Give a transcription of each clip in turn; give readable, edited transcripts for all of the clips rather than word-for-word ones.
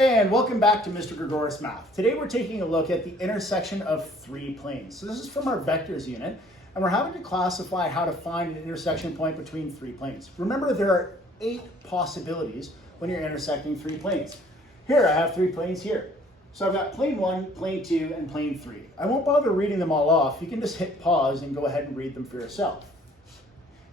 And welcome back to Mr. Gregoris Math. Today we're taking a look at the intersection of three planes. So this is from our vectors unit, and we're having to classify how to find an intersection point between three planes. Remember, there are 8 possibilities when you're intersecting three planes. Here, I have 3 planes here. So I've got plane 1, plane 2, and plane 3. I won't bother reading them all off. You can just hit pause and go ahead and read them for yourself.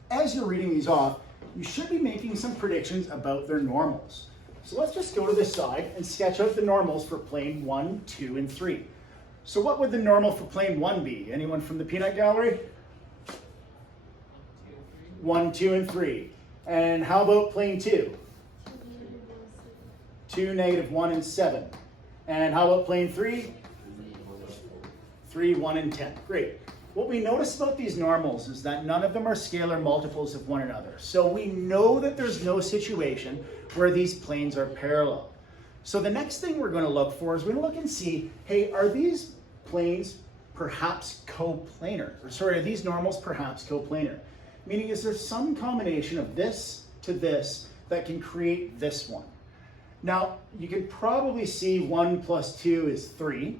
As you're reading these off, you should be making some predictions about their normals. So let's just go to this side and sketch out the normals for plane 1, 2, and 3. So what would the normal for plane 1 be? Anyone from the peanut gallery? 1, 2, and 3. And how about plane 2? 2, negative 1, and 7. And how about plane 3? 3, 1, and 10. Great. What we notice about these normals is that none of them are scalar multiples of one another. So we know that there's no situation where these planes are parallel. So the next thing we're going to look for is we're going to look and see, hey, are these planes perhaps coplanar? Or sorry, are these normals perhaps coplanar? Meaning, is there some combination of this to this that can create this one? Now, you can probably see 1 plus 2 is 3.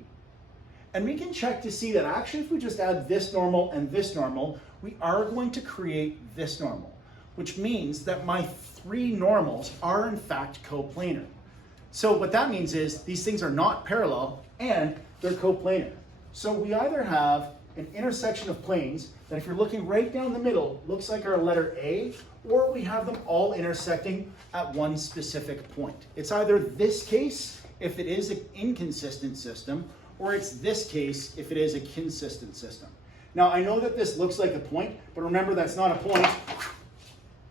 And we can check to see that actually if we just add this normal and this normal, we are going to create this normal, which means that my 3 normals are in fact coplanar. So what that means is these things are not parallel and they're coplanar. So we either have an intersection of planes that, if you're looking right down the middle, looks like our letter A, or we have them all intersecting at one specific point. It's either this case if it is an inconsistent system, or it's this case if it is a consistent system. Now, I know that this looks like a point, but remember, that's not a point.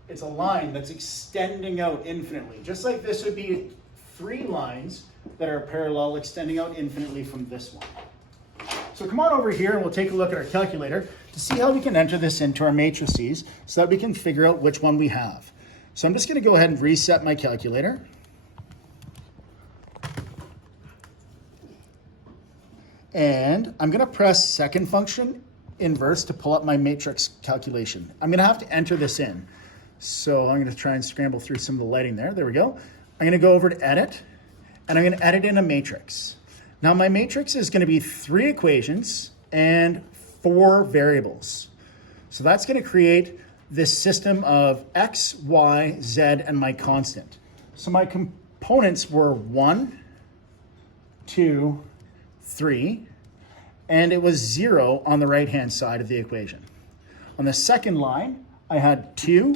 It's a line that's extending out infinitely. Just like this would be 3 lines that are parallel extending out infinitely from this one. So come on over here and we'll take a look at our calculator to see how we can enter this into our matrices so that we can figure out which one we have. So I'm just going to go ahead and reset my calculator. And I'm going to press second function inverse to pull up my matrix calculation. I'm going to have to enter this in. So I'm going to try and scramble through some of the lighting there. There we go. I'm going to go over to edit, and I'm going to edit in a matrix. Now my matrix is going to be 3 equations and 4 variables. So that's going to create this system of x, y, z, and my constant. So my components were 1, 2, 3, and it was 0 on the right-hand side of the equation. On the second line, I had 2,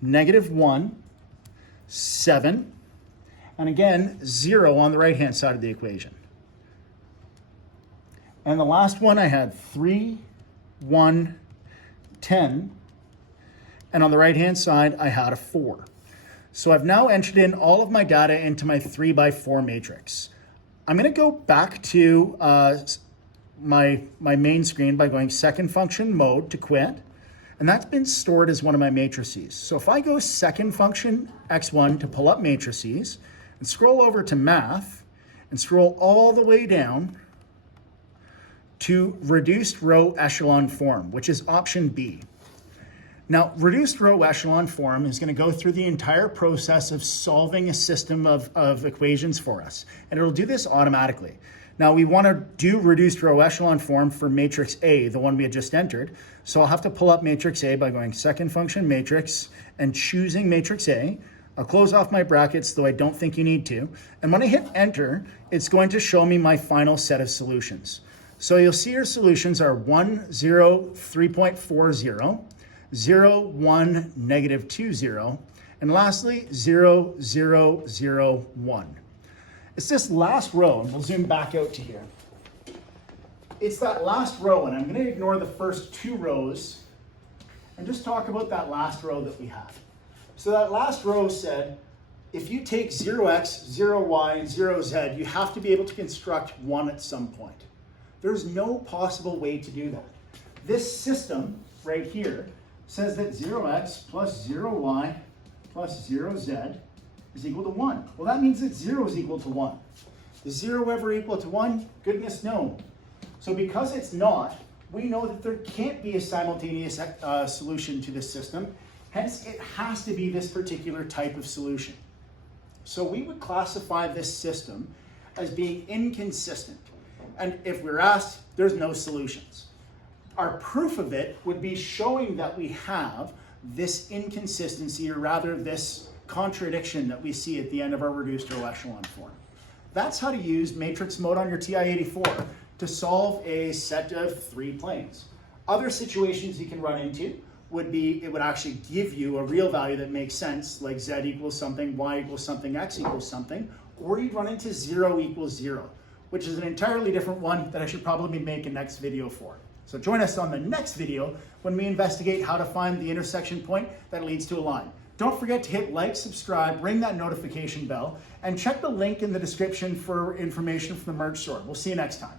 negative 1, 7, and again, 0 on the right-hand side of the equation. And the last one, I had 3, 1, 10, and on the right-hand side, I had a 4. So I've now entered in all of my data into my 3x4 matrix. I'm going to go back to my main screen by going second function mode to quit, and that's been stored as one of my matrices. So if I go second function x1 to pull up matrices and scroll over to math and scroll all the way down to reduced row echelon form, which is option B. Now, reduced row echelon form is going to go through the entire process of solving a system of equations for us, and it'll do this automatically. Now, we want to do reduced row echelon form for matrix A, the one we had just entered, so I'll have to pull up matrix A by going second function matrix and choosing matrix A. I'll close off my brackets, though I don't think you need to, and when I hit enter, it's going to show me my final set of solutions. So you'll see your solutions are 1, 0, 3.40, 0, 1, negative 2, 0, and lastly, 0, 0, 0, 1. It's this last row, and we'll zoom back out to here. It's that last row, and I'm going to ignore the first 2 rows and just talk about that last row that we have. So that last row said, if you take 0x, 0y, and 0z, you have to be able to construct 1 at some point. There's no possible way to do that. This system right here says that 0x plus 0y plus 0z is equal to 1. Well, that means that 0 is equal to 1. Is 0 ever equal to 1? Goodness, no. So because it's not, we know that there can't be a simultaneous solution to this system. Hence, it has to be this particular type of solution. So we would classify this system as being inconsistent. And if we're asked, there's no solutions. Our proof of it would be showing that we have this inconsistency, or rather this contradiction that we see at the end of our reduced row echelon form. That's how to use matrix mode on your TI-84 to solve a set of 3 planes. Other situations you can run into would be, it would actually give you a real value that makes sense, like z equals something, y equals something, x equals something, or you'd run into 0 equals 0, which is an entirely different one that I should probably make a next video for. So join us on the next video when we investigate how to find the intersection point that leads to a line. Don't forget to hit like, subscribe, ring that notification bell, and check the link in the description for information from the merge store. We'll see you next time.